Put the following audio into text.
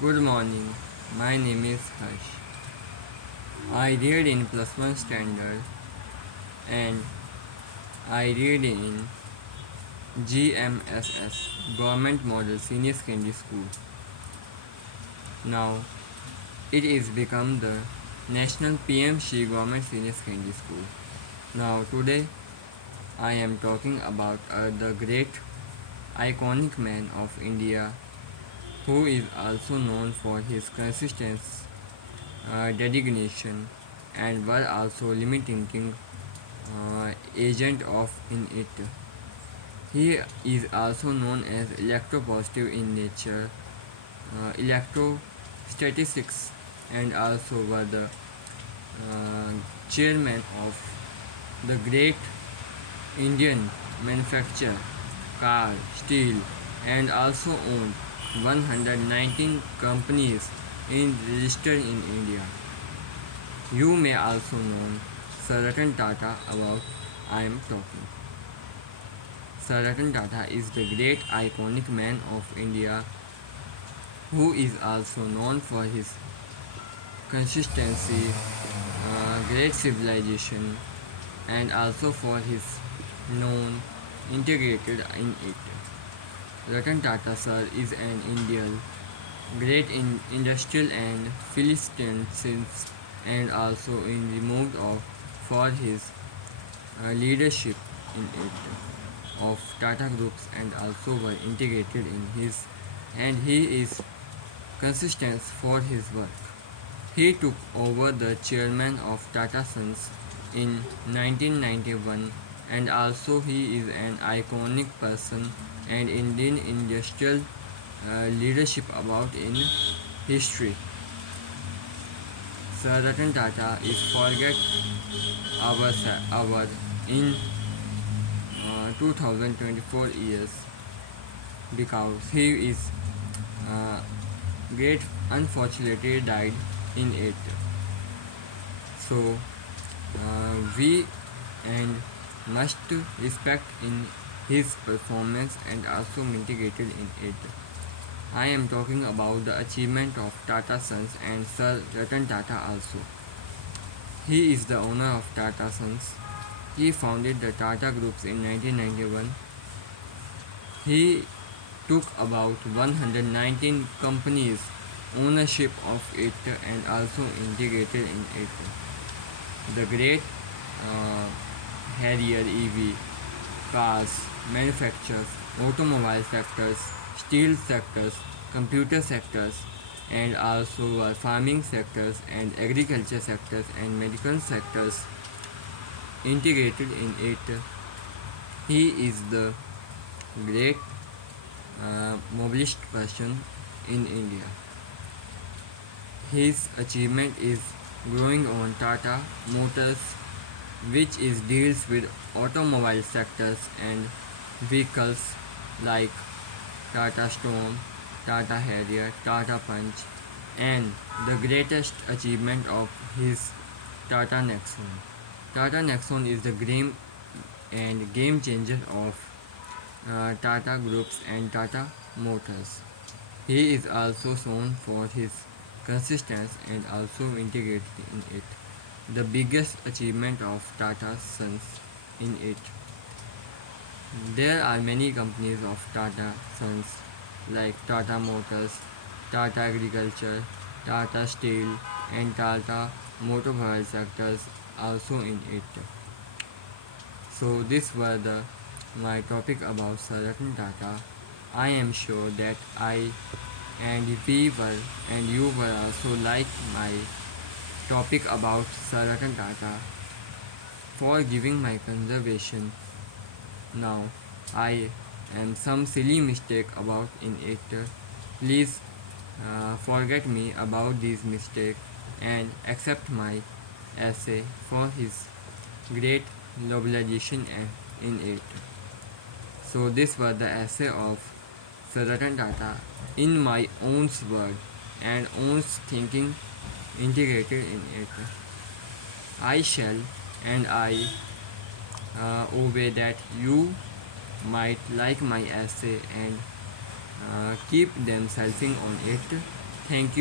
Good morning. My name is Harsh. I read in plus one standard and I read in GMSS Government Model Senior Secondary School. Now it is become the National PM Shri Government Senior Secondary School. Now today I am talking about the great iconic man of India who is also known for his consistent dedication and were also limiting agent of in it. He is also known as electropositive in nature, electrostatistics, and also were the chairman of the great Indian manufacturer, car, steel, and also owned 119 companies in registered in India. You may also know Sir Ratan Tata about I am talking. Sir Ratan Tata is the great iconic man of India who is also known for his consistency, great civilization, and also for his known integrated in it. Ratan Tata sir is an Indian great in industrial and Philistine since and also in removed of for his leadership in it of Tata groups and also were integrated in his and he is consistent for his work. He took over the chairman of Tata Sons in 1991 and also he is an iconic person and Indian industrial leadership about in history. Sir Ratan Tata is forget our in 2024 years because he is uh, great unfortunately died in it. So we and must respect in his performance and also mitigated in it. I am talking about the achievement of Tata Sons and Sir Ratan Tata also. He is the owner of Tata Sons. He founded the Tata Groups in 1991. He took about 119 companies ownership of it and also integrated in it. The great uh, Harrier EV, cars, manufacturers, automobile sectors, steel sectors, computer sectors, and also farming sectors and agriculture sectors and medical sectors integrated in it. He is the great mobilist person in India. His achievement is growing on Tata Motors, which is deals with automobile sectors and vehicles like Tata Storm, Tata Harrier, Tata Punch, and the greatest achievement of his Tata Nexon. Tata Nexon is the game changer of Tata Groups and Tata Motors. He is also known for his consistency and also integrity in it. The biggest achievement of Tata Sons in it. There are many companies of Tata Sons like Tata Motors, Tata Agriculture, Tata Steel, and Tata Motorcycle sectors also in it. So this were the my topic about Sir Ratan Tata. I am sure that I and we were and you were also like my topic about Sir Ratan Tata for giving my conservation. Now I am some silly mistake about in it. Please forget me about these mistake and accept my essay for his great globalization in it. So this was the essay of Sir Ratan Tata in my own word and own thinking integrated in it. I shall and I obey that you might like my essay and keep themselves on it. Thank you.